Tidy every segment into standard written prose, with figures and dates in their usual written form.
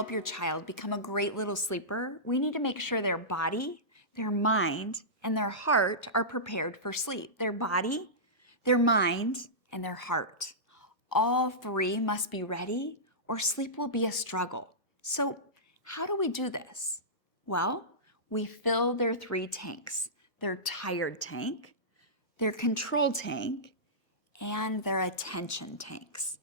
help your child become a great little sleeper, we need to make sure their body, their mind, and their heart are prepared for sleep. Their body, their mind, and their heart. All three must be ready or sleep will be a struggle. So how do we do this? Well, we fill their three tanks, their tired tank, their control tank, and their attention tanks.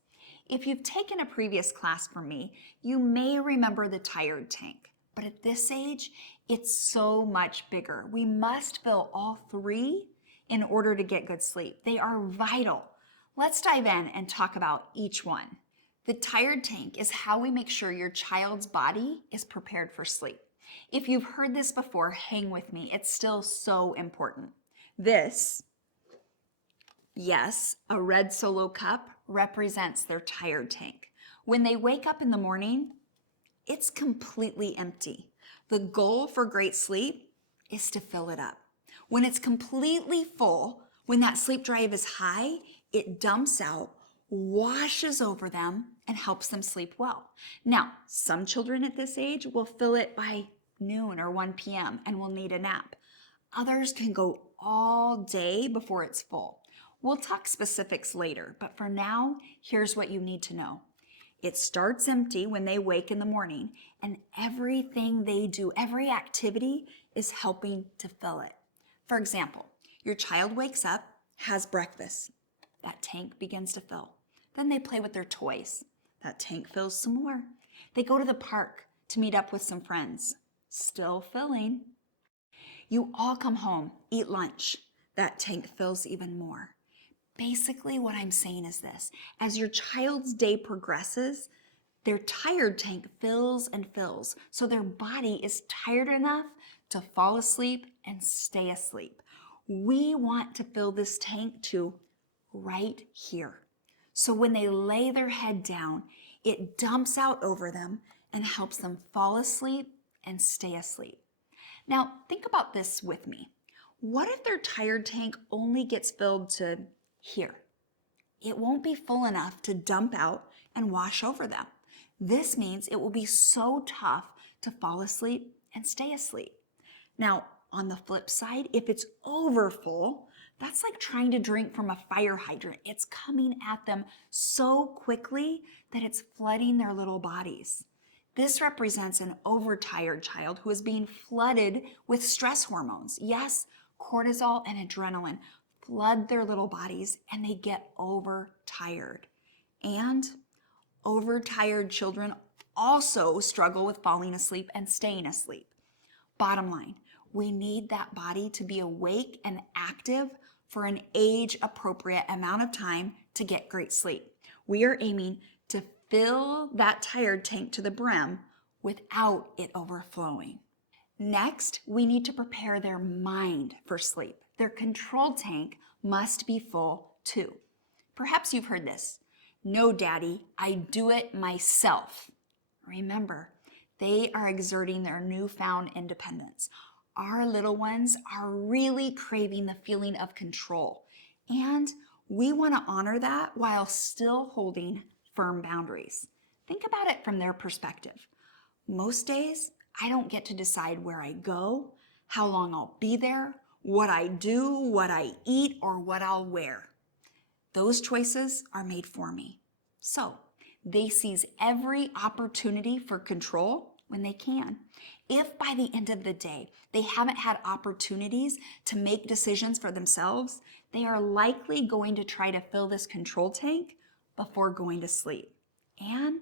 If you've taken a previous class from me, you may remember the tired tank, but at this age, it's so much bigger. We must fill all three in order to get good sleep. They are vital. Let's dive in and talk about each one. The tired tank is how we make sure your child's body is prepared for sleep. If you've heard this before, hang with me. It's still so important. This, yes, a red Solo cup represents their tired tank. When they wake up in the morning, it's completely empty. The goal for great sleep is to fill it up. When it's completely full, when that sleep drive is high, it dumps out, washes over them, and helps them sleep well. Now, some children at this age will fill it by noon or 1 p.m. and will need a nap. Others can go all day before it's full. We'll talk specifics later, but for now, here's what you need to know. It starts empty when they wake in the morning, and everything they do, every activity is helping to fill it. For example, your child wakes up, has breakfast. That tank begins to fill. Then they play with their toys. That tank fills some more. They go to the park to meet up with some friends. Still filling. You all come home, eat lunch. That tank fills even more. Basically, what I'm saying is this. As your child's day progresses, their tired tank fills and fills, so their body is tired enough to fall asleep and stay asleep. We want to fill this tank to right here. So when they lay their head down, it dumps out over them and helps them fall asleep and stay asleep. Now, think about this with me. What if their tired tank only gets filled to here? It won't be full enough to dump out and wash over them. This means it will be so tough to fall asleep and stay asleep. Now, on the flip side, if it's over full, that's like trying to drink from a fire hydrant. It's coming at them so quickly that it's flooding their little bodies. This represents an overtired child who is being flooded with stress hormones. Yes, cortisol and adrenaline flood their little bodies and they get overtired. And overtired children also struggle with falling asleep and staying asleep. Bottom line, we need that body to be awake and active for an age-appropriate amount of time to get great sleep. We are aiming to fill that tired tank to the brim without it overflowing. Next, we need to prepare their mind for sleep. Their control tank must be full too. Perhaps you've heard this. No, Daddy, I do it myself. Remember, they are exerting their newfound independence. Our little ones are really craving the feeling of control, and we want to honor that while still holding firm boundaries. Think about it from their perspective. Most days, I don't get to decide where I go, how long I'll be there, what I do, what I eat, or what I'll wear. Those choices are made for me. So they seize every opportunity for control when they can. If by the end of the day, they haven't had opportunities to make decisions for themselves, they are likely going to try to fill this control tank before going to sleep. And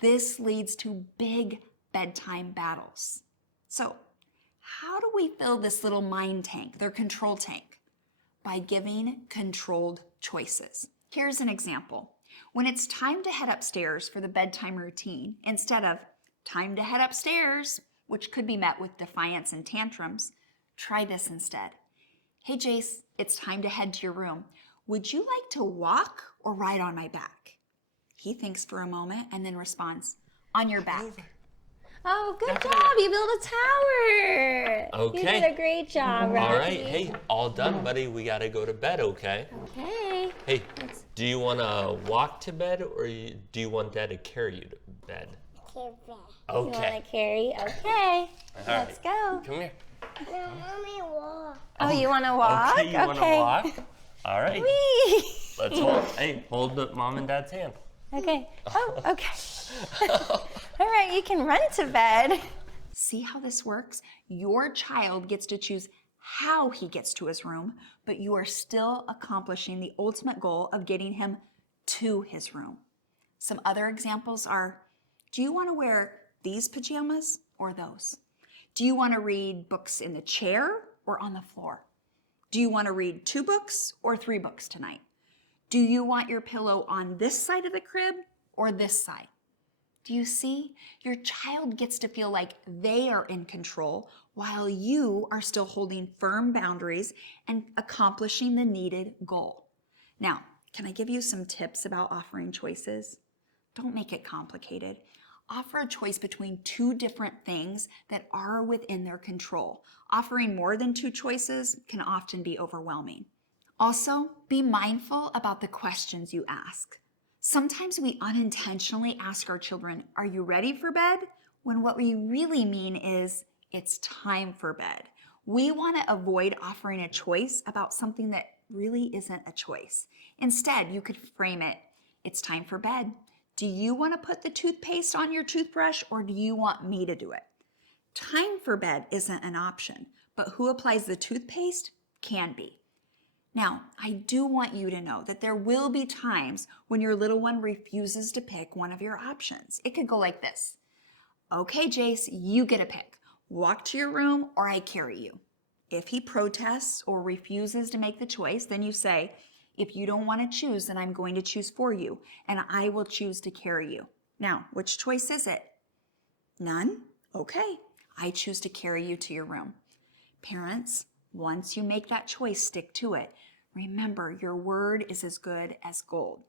this leads to big bedtime battles. So how do we fill this little mind tank, their control tank? By giving controlled choices. Here's an example. When it's time to head upstairs for the bedtime routine, instead of time to head upstairs, which could be met with defiance and tantrums, try this instead. Hey Jace, it's time to head to your room. Would you like to walk or ride on my back? He thinks for a moment and then responds, on your back. Oh, good job. You built a tower. Okay. You did a great job, Rocky. All right. Hey, all done, buddy. We got to go to bed, okay? Okay. Hey, do you want to walk to bed or do you want Dad to carry you to bed? You Okay. want to carry? Okay. All Let's go. Come here. No, Mommy, walk. Oh, you want to walk? Okay, you want to walk? All right. Whee! Let's hold. Hey, hold the mom and dad's hand. Okay. Oh, okay. All right, you can run to bed. See how this works? Your child gets to choose how he gets to his room, but you are still accomplishing the ultimate goal of getting him to his room. Some other examples are, do you want to wear these pajamas or those? Do you want to read books in the chair or on the floor? Do you want to read 2 books or 3 books tonight? Do you want your pillow on this side of the crib or this side? Do you see? Your child gets to feel like they are in control while you are still holding firm boundaries and accomplishing the needed goal. Now, can I give you some tips about offering choices? Don't make it complicated. Offer a choice between 2 different things that are within their control. Offering more than 2 choices can often be overwhelming. Also, be mindful about the questions you ask. Sometimes we unintentionally ask our children, "Are you ready for bed?" when what we really mean is, "It's time for bed." We want to avoid offering a choice about something that really isn't a choice. Instead, you could frame it, "It's time for bed. Do you want to put the toothpaste on your toothbrush or do you want me to do it?" Time for bed isn't an option, but who applies the toothpaste can be. Now, I do want you to know that there will be times when your little one refuses to pick one of your options. It could go like this. "Okay, Jace, you get a pick. Walk to your room or I carry you." If he protests or refuses to make the choice, then you say, "If you don't want to choose, then I'm going to choose for you, and I will choose to carry you." Now, which choice is it? None? Okay, I choose to carry you to your room. Parents, once you make that choice, stick to it. Remember, your word is as good as gold.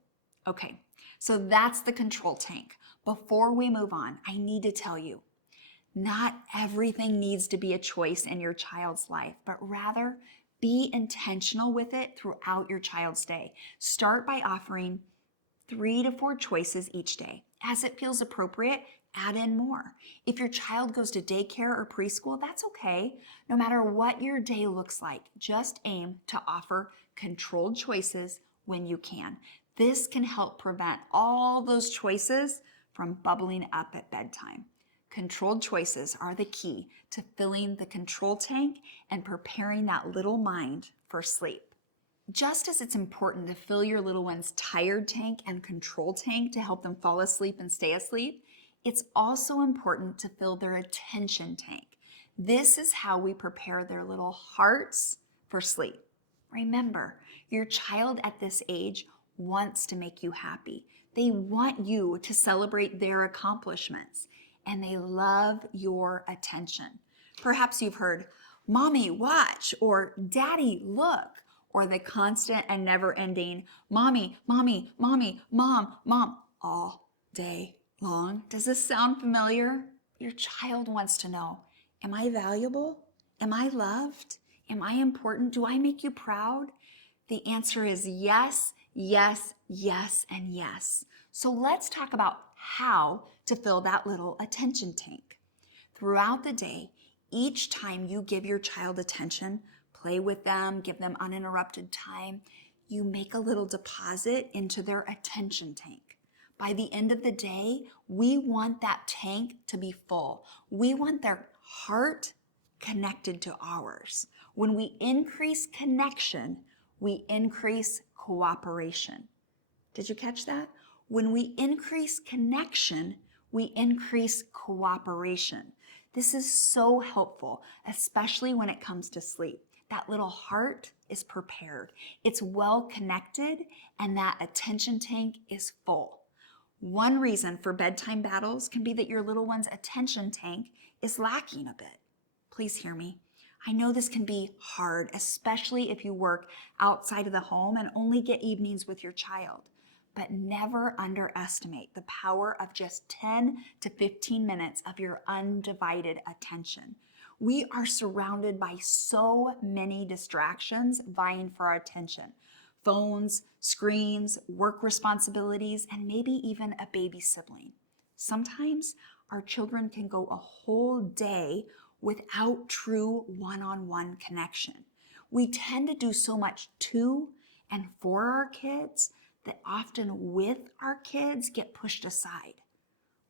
Okay, so that's the control tank. Before we move on, I need to tell you, not everything needs to be a choice in your child's life, but rather be intentional with it throughout your child's day. Start by offering 3 to 4 choices each day. As it feels appropriate, add in more. If your child goes to daycare or preschool, that's okay. No matter what your day looks like, just aim to offer controlled choices when you can. This can help prevent all those choices from bubbling up at bedtime. Controlled choices are the key to filling the control tank and preparing that little mind for sleep. Just as it's important to fill your little one's tired tank and control tank to help them fall asleep and stay asleep, it's also important to fill their attention tank. This is how we prepare their little hearts for sleep. Remember, your child at this age wants to make you happy. They want you to celebrate their accomplishments, and they love your attention. Perhaps you've heard, "Mommy, watch," or "Daddy, look," or the constant and never-ending, "Mommy, mommy, mommy, mom, mom," all day long. Does this sound familiar? Your child wants to know, am I valuable? Am I loved? Am I important? Do I make you proud? The answer is yes, yes, yes, and yes. So let's talk about how to fill that little attention tank. Throughout the day, each time you give your child attention, play with them, give them uninterrupted time, you make a little deposit into their attention tank. By the end of the day, we want that tank to be full. We want their heart connected to ours. When we increase connection, we increase cooperation. Did you catch that? When we increase connection, we increase cooperation. This is so helpful, especially when it comes to sleep. That little heart is prepared. It's well connected, and that attention tank is full. One reason for bedtime battles can be that your little one's attention tank is lacking a bit. Please hear me. I know this can be hard, especially if you work outside of the home and only get evenings with your child. But never underestimate the power of just 10 to 15 minutes of your undivided attention. We are surrounded by so many distractions vying for our attention. Phones, screens, work responsibilities, and maybe even a baby sibling. Sometimes our children can go a whole day without true one-on-one connection. We tend to do so much to and for our kids that often with our kids get pushed aside.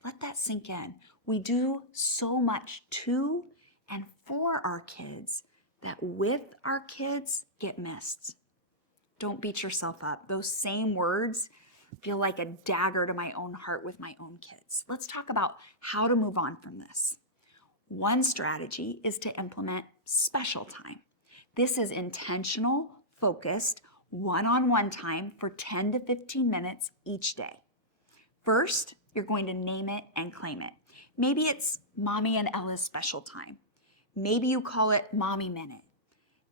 Let that sink in. We do so much to and for our kids that with our kids get missed. Don't beat yourself up. Those same words feel like a dagger to my own heart with my own kids. Let's talk about how to move on from this. One strategy is to implement special time. This is intentional, focused, one-on-one time for 10 to 15 minutes each day. First, you're going to name it and claim it. Maybe it's Mommy and Ella's special time. Maybe you call it Mommy Minute,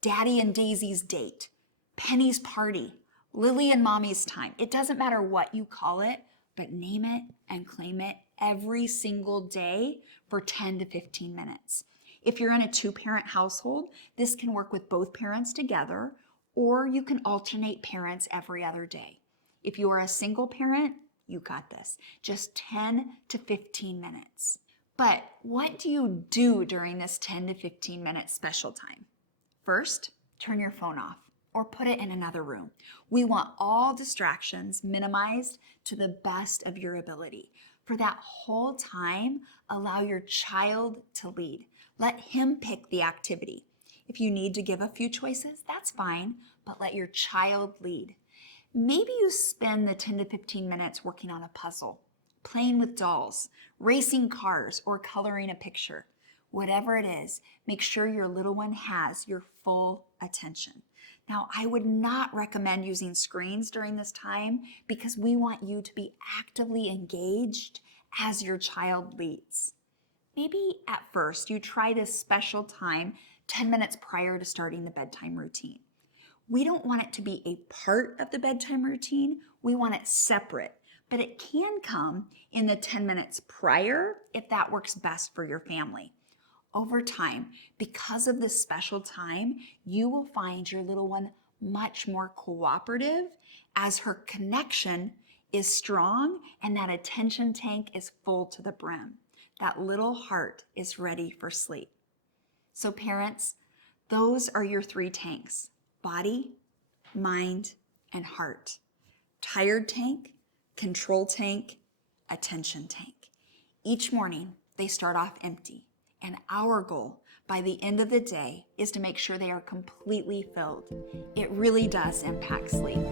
Daddy and Daisy's date, Penny's party, Lily and Mommy's time. It doesn't matter what you call it, but name it and claim it every single day for 10 to 15 minutes. If you're in a two-parent household, this can work with both parents together, or you can alternate parents every other day. If you are a single parent, you got this. Just 10 to 15 minutes. But what do you do during this 10 to 15 minute special time? First, turn your phone off or put it in another room. We want all distractions minimized to the best of your ability. For that whole time, allow your child to lead. Let him pick the activity. If you need to give a few choices, that's fine, but let your child lead. Maybe you spend the 10 to 15 minutes working on a puzzle, playing with dolls, racing cars, or coloring a picture. Whatever it is, make sure your little one has your full attention. Now, I would not recommend using screens during this time because we want you to be actively engaged as your child leads. Maybe at first you try this special time 10 minutes prior to starting the bedtime routine. We don't want it to be a part of the bedtime routine. We want it separate, but it can come in the 10 minutes prior if that works best for your family. Over time, because of this special time, you will find your little one much more cooperative as her connection is strong and that attention tank is full to the brim. That little heart is ready for sleep. So parents, those are your 3 tanks: body, mind, and heart. Tired tank, control tank, attention tank. Each morning, they start off empty, and our goal by the end of the day is to make sure they are completely filled. It really does impact sleep.